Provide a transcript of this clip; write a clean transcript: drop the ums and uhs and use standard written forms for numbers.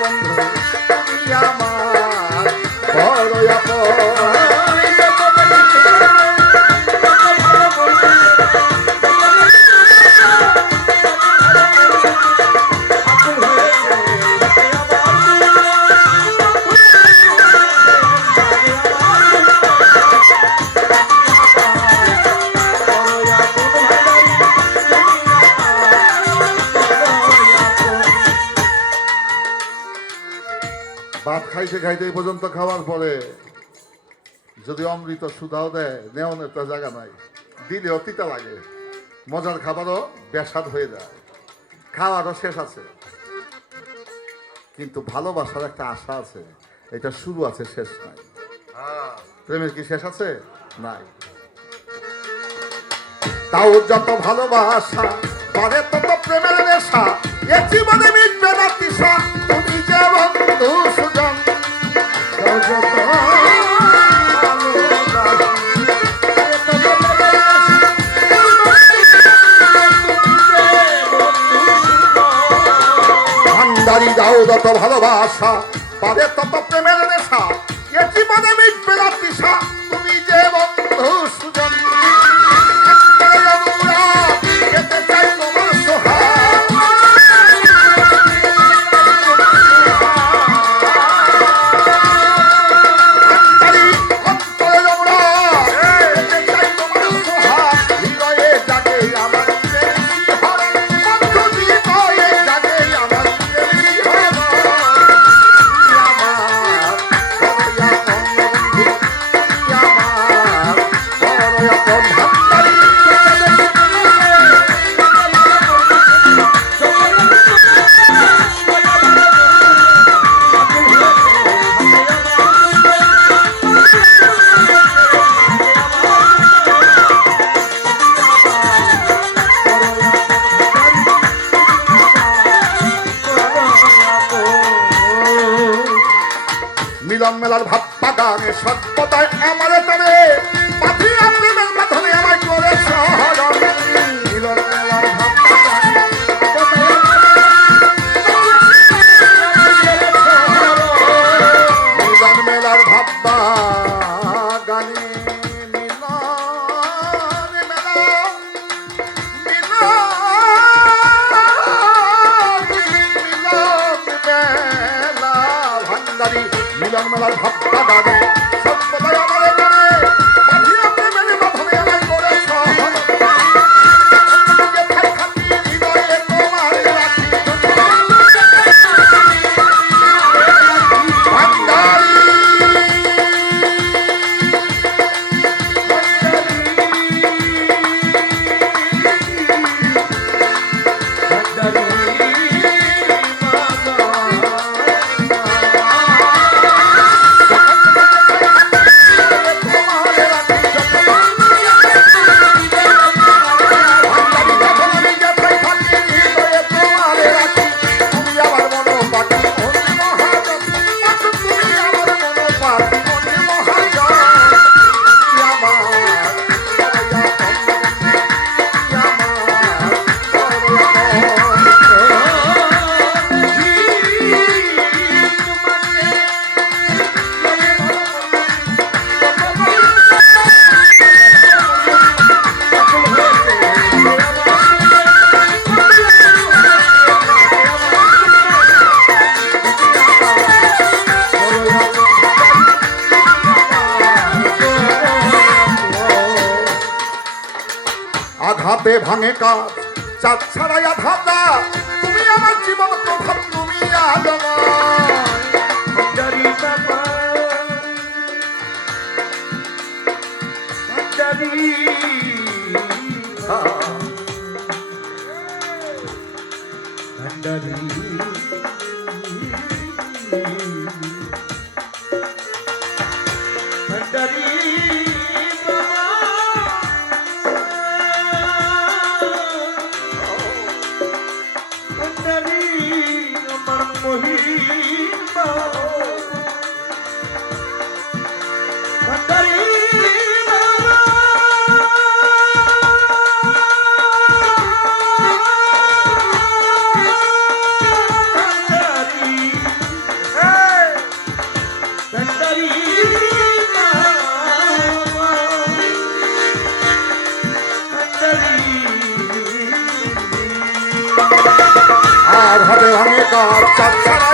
বন্ধু তুমি আমার বড় আপন। ভাত খাইতে খাইতে এই পর্যন্ত খাওয়ার পরে যদি অমৃত সুধাও দেয় নেওয়ানোর তো জায়গা নাই, দিলেও তিতা লাগে, মজার খাবারও বেস্বাদ হয়ে যায়, খাওয়ারও শেষ আছে। কিন্তু ভালোবাসার একটা আশা আছে, এটা শুরু আছে শেষ নাই। প্রেমের কি শেষ আছে? নাই। তাও যত ভালোবাসা পারে তত প্রেমের নেশা, এ জীবনে মিটবে না তৃষা, তুমি যে বন্ধু সুজন। ভান্ডারি দাও যত ভালোবাসা পারে তত প্রেমের নেশা, এ জীবনে মিটবে না তৃষা, তুমি যে বন্ধু সুজন। মিলন মেলার ভাব বাগানে সভ্যতায় আমার টানে, পাঠিয়ে প্রেমের মাধ্যমে আমায় করে শহরণ। মিলন মেলার ভাব বাগানে মিলন মেলার ভাব বাগানে মিলন মেলার ভাব বাগানে সভ্যতায় আমার টানে, পাঠিয়ে প্রেমের মাধ্যমে আমায় করে শহরণ। হৃদয়ে তোমার রাখি ভান্ডারি। আঘাতে ভাঙে কাজ চাঁদ ছাড়াই আঘাতা, তুমি আমার জীবন প্রথম, তুমি টাকার চাকর